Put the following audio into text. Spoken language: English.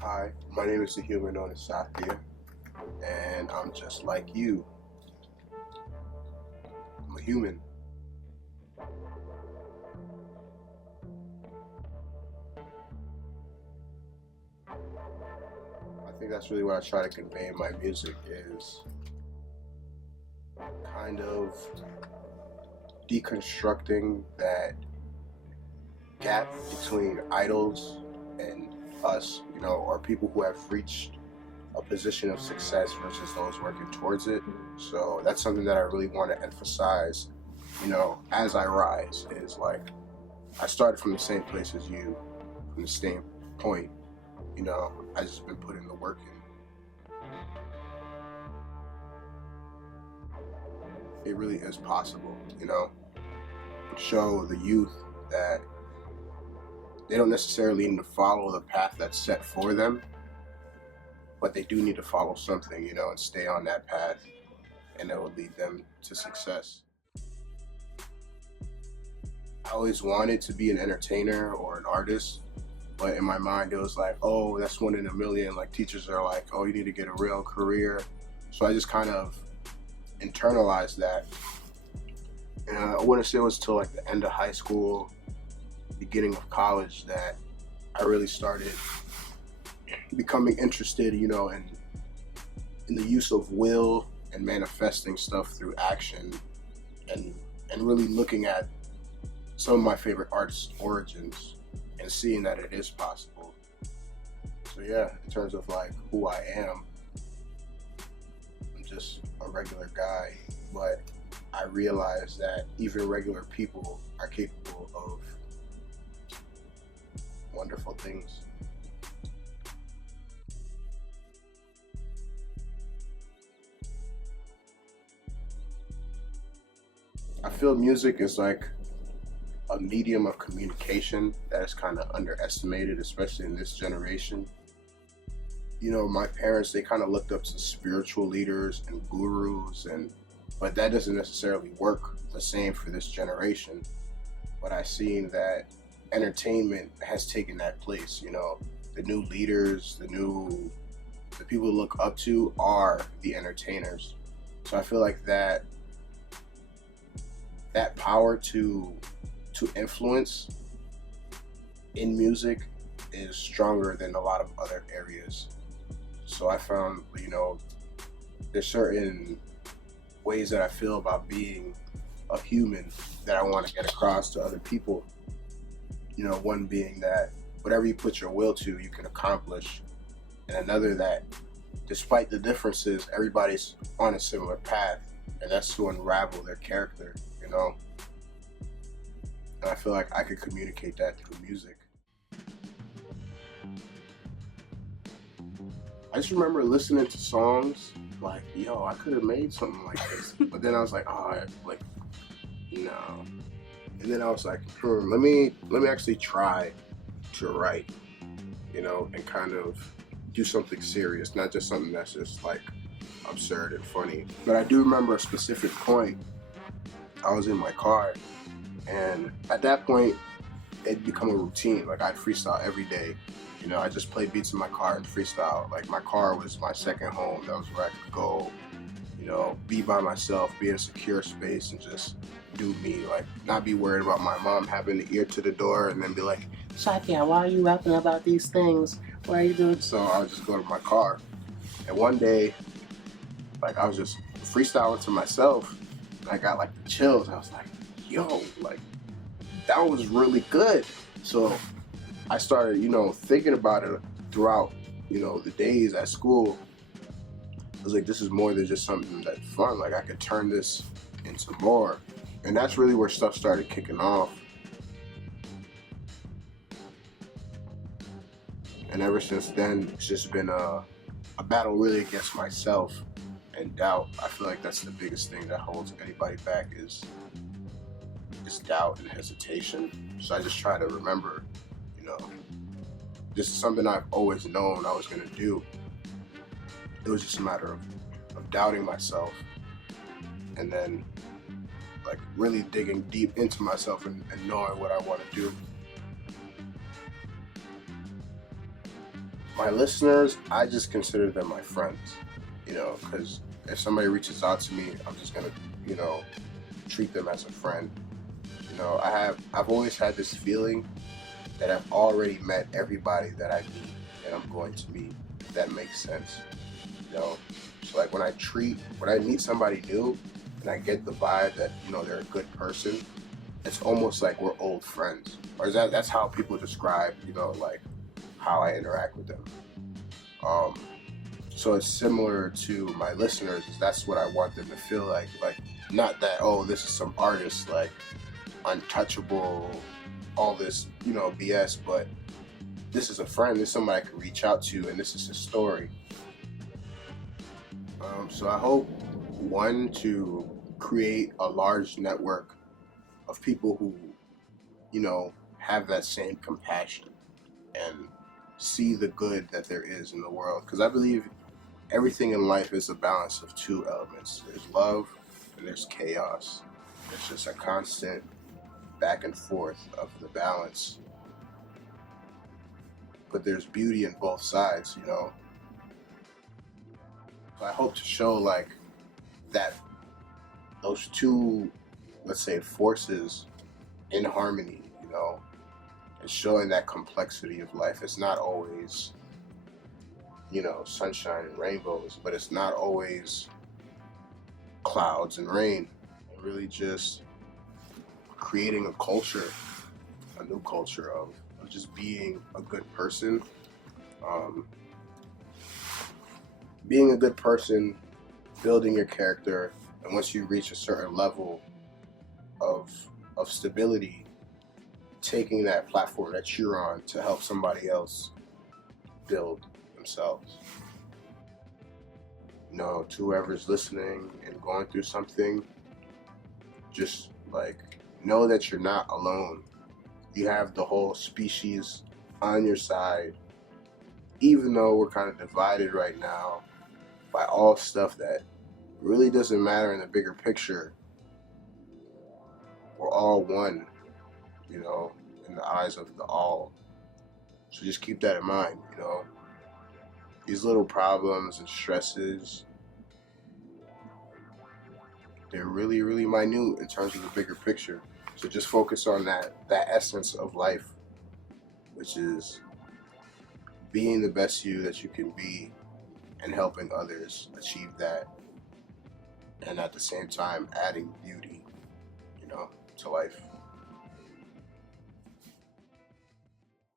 Hi, my name is the human known as Sathia, and I'm just like you. I'm a human. I think that's really what I try to convey in my music is kind of deconstructing that gap between idols and us, or people who have reached a position of success versus those working towards it. So that's something that I really want to emphasize, as I rise is like I started from the same place as you, from the same point. I just been putting the work in. It really is possible, show the youth that they don't necessarily need to follow the path that's set for them, but they do need to follow something, and stay on that path, and that will lead them to success. I always wanted to be an entertainer or an artist, but in my mind it was like, oh, that's one in a million. Like teachers are like, oh, you need to get a real career. So I just kind of internalized that. And I wouldn't say it was till like the end of high school, beginning of college, that I really started becoming interested, in the use of will and manifesting stuff through action, and really looking at some of my favorite artists' origins and seeing that it is possible. So yeah, in terms of like who I am, I'm just a regular guy, but I realize that even regular people are capable of wonderful things. I feel music is like a medium of communication that is kind of underestimated, especially in this generation. My parents, they kind of looked up to spiritual leaders and gurus, but that doesn't necessarily work the same for this generation. But I've seen that entertainment has taken that place. The new leaders, the people to look up to are the entertainers. So I feel like that power to influence in music is stronger than a lot of other areas. So I found, there's certain ways that I feel about being a human that I want to get across to other people. One being that whatever you put your will to, you can accomplish. And another that despite the differences, everybody's on a similar path, and that's to unravel their character, And I feel like I could communicate that through music. I just remember listening to songs like, yo, I could have made something like this. But then I was like, oh, no. And then I was like, let me actually try to write, and kind of do something serious, not just something that's just like absurd and funny. But I do remember a specific point. I was in my car, and at that point, it'd become a routine. Like I'd freestyle every day. I just play beats in my car and freestyle. Like my car was my second home. That was where I could go, be by myself, be in a secure space, and just do me. Like not be worried about my mom having the ear to the door and then be like, Sathia, why are you rapping about these things? Why are you doing? So I would just go to my car. And one day, like I was just freestyling to myself, and I got like the chills. I was like, yo, like that was really good. So I started, thinking about it throughout, the days at school. I was like, this is more than just something that's fun. Like I could turn this into more. And that's really where stuff started kicking off. And ever since then, it's just been a battle really against myself and doubt. I feel like that's the biggest thing that holds anybody back is doubt and hesitation. So I just try to remember, this is something I've always known I was going to do. It was just a matter of doubting myself, and then like really digging deep into myself and knowing what I want to do. My listeners, I just consider them my friends, because if somebody reaches out to me, I'm just gonna, you know, treat them as a friend. I've always had this feeling that I've already met everybody that I meet and I'm going to meet. If that makes sense, you know. So like when I meet somebody new, and I get the vibe that they're a good person, it's almost like we're old friends. Or that's how people describe like how I interact with them. Um, so it's similar to my listeners. That's what I want them to feel like not that, oh, this is some artist like untouchable, all this BS, but this is a friend. This is somebody I can reach out to, and this is his story. So I hope, one, to create a large network of people who have that same compassion and see the good that there is in the world, because I believe everything in life is a balance of two elements. There's love and there's chaos. It's just a constant back and forth of the balance. But there's beauty in both sides. I hope to show like that those two, let's say, forces in harmony, and showing that complexity of life. It's not always, sunshine and rainbows, but it's not always clouds and rain. And really just creating a culture, a new culture of just being a good person. Um, Being a good person, building your character, and once you reach a certain level of stability, taking that platform that you're on to help somebody else build themselves. To whoever's listening and going through something, just like know that you're not alone. You have the whole species on your side, even though we're kind of divided right now by all stuff that really doesn't matter in the bigger picture. We're all one, in the eyes of the all. So just keep that in mind. These little problems and stresses, they're really, really minute in terms of the bigger picture. So just focus on that essence of life, which is being the best you that you can be and helping others achieve that. And at the same time, adding beauty, to life.